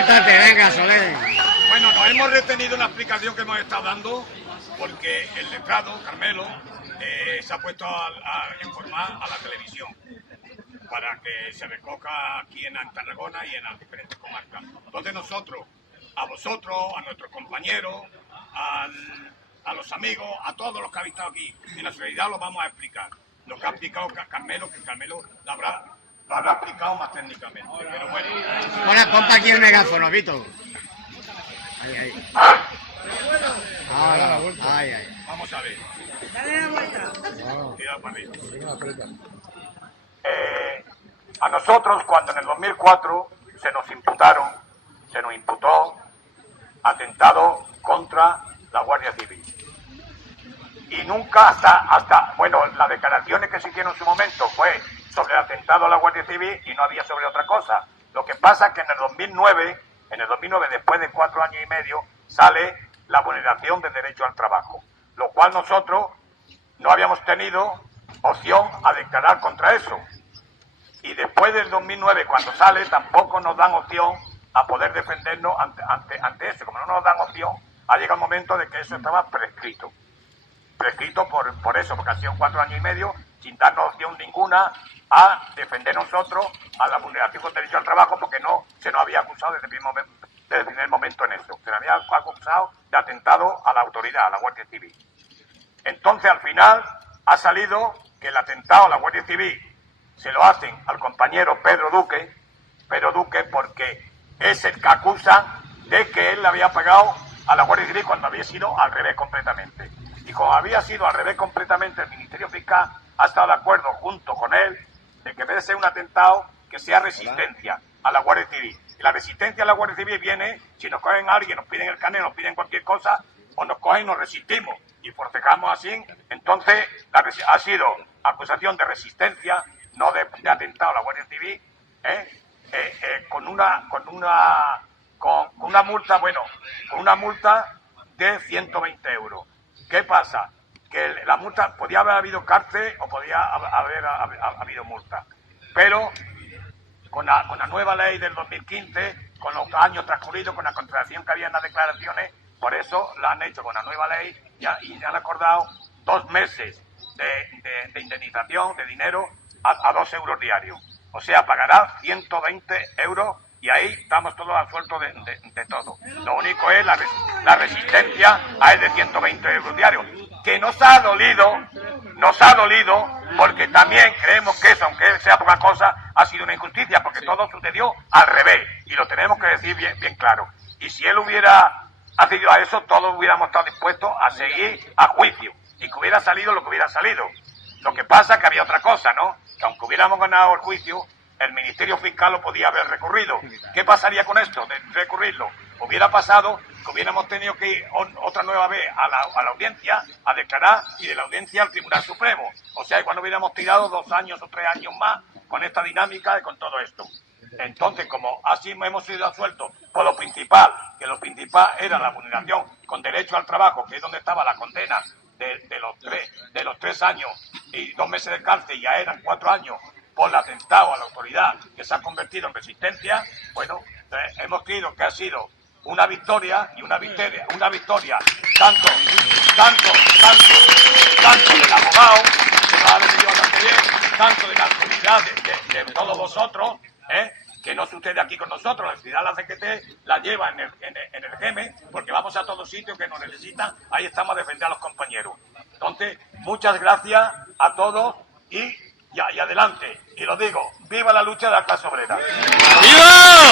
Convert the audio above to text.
Suéltate, venga, Soler. Bueno, nos hemos retenido en la explicación que hemos estado dando porque el letrado, Carmelo, se ha puesto a informar a la televisión para que se recoja aquí en Tarragona y en las diferentes comarcas. Entonces nosotros, a vosotros, a nuestros compañeros, a los amigos, a todos los que habéis estado aquí, en la solidaridad lo vamos a explicar. Lo que ha explicado Carmelo, que Carmelo lo habrá explicado más técnicamente. Pero bueno. Ahora, pompa aquí el megáfono, Vito. Ahí, ahí. Ahora, ahí, ahí. Vamos a ver. Dale la vuelta. Tira para arriba. A nosotros, cuando en el 2004 se nos imputó atentado contra la Guardia Civil. Y nunca hasta las declaraciones que se hicieron en su momento fue sobre el atentado a la Guardia Civil y no había sobre otra cosa. Lo que pasa es que en el 2009, después de 4 años y medio, sale la vulneración del derecho al trabajo, lo cual nosotros no habíamos tenido opción a declarar contra eso. Y después del 2009, cuando sale, tampoco nos dan opción a poder defendernos ante eso. Como no nos dan opción, ha llegado el momento de que eso estaba prescrito. Prescrito por eso, porque han sido 4 años y medio sin darnos opción ninguna a defender nosotros a la vulneración del derecho al trabajo, porque no se nos había acusado desde el primer momento en eso. Se nos había acusado de atentado a la autoridad, a la Guardia Civil. Entonces, al final, ha salido que el atentado a la Guardia Civil se lo hacen al compañero Pedro Duque, porque es el que acusa de que él le había pagado a la Guardia Civil cuando había sido al revés completamente. Y como había sido al revés completamente, el Ministerio Fiscal ha estado de acuerdo junto con él de que en vez de ser un atentado, que sea resistencia a la Guardia Civil. Y la resistencia a la Guardia Civil viene si nos cogen a alguien, nos piden el carnet, nos piden cualquier cosa, o nos cogen y nos resistimos y forcejamos así. Entonces ha sido acusación de resistencia, no de atentado a la Guardia Civil, con una multa de 120 euros. ¿Qué pasa? Que la multa podía haber habido cárcel o podía haber habido multa, pero con la nueva ley del 2015, con los años transcurridos, con la contradicción que había en las declaraciones, por eso la han hecho con la nueva ley y han acordado 2 meses de indemnización de dinero a 2 euros diarios. O sea, pagará 120 euros y ahí estamos todos absueltos de todo. Lo único es la resistencia a él de 120 euros diarios, que nos ha dolido porque también creemos que eso, aunque sea poca cosa, ha sido una injusticia, porque todo sucedió al revés, y lo tenemos que decir bien claro. Y si él hubiera accedido a eso, todos hubiéramos estado dispuestos a seguir a juicio, y que hubiera salido lo que hubiera salido. Lo que pasa es que había otra cosa, ¿no? Que aunque hubiéramos ganado el juicio, el Ministerio Fiscal lo podía haber recurrido. ¿Qué pasaría con esto de recurrirlo? Hubiera pasado que hubiéramos tenido que ir otra nueva vez a la audiencia a declarar, y de la audiencia al Tribunal Supremo. O sea, cuando hubiéramos tirado 2 años o 3 años más con esta dinámica y con todo esto. Entonces, como así hemos sido absueltos por lo principal, que lo principal era la vulneración con derecho al trabajo, que es donde estaba la condena de los 3 años y 2 meses de cárcel, y ya eran 4 años por el atentado a la autoridad, que se ha convertido en resistencia. Bueno, hemos creído que ha sido una victoria tanto del abogado, que nos ha defendido bastante bien, tanto de la autoridad de todos vosotros, que no sucede aquí con nosotros. La ciudad, la CGT la lleva en el GEME, porque vamos a todos sitios que nos necesitan, ahí estamos a defender a los compañeros. Entonces, muchas gracias a todos y adelante. Y lo digo, ¡viva la lucha de la clase obrera! ¡Viva!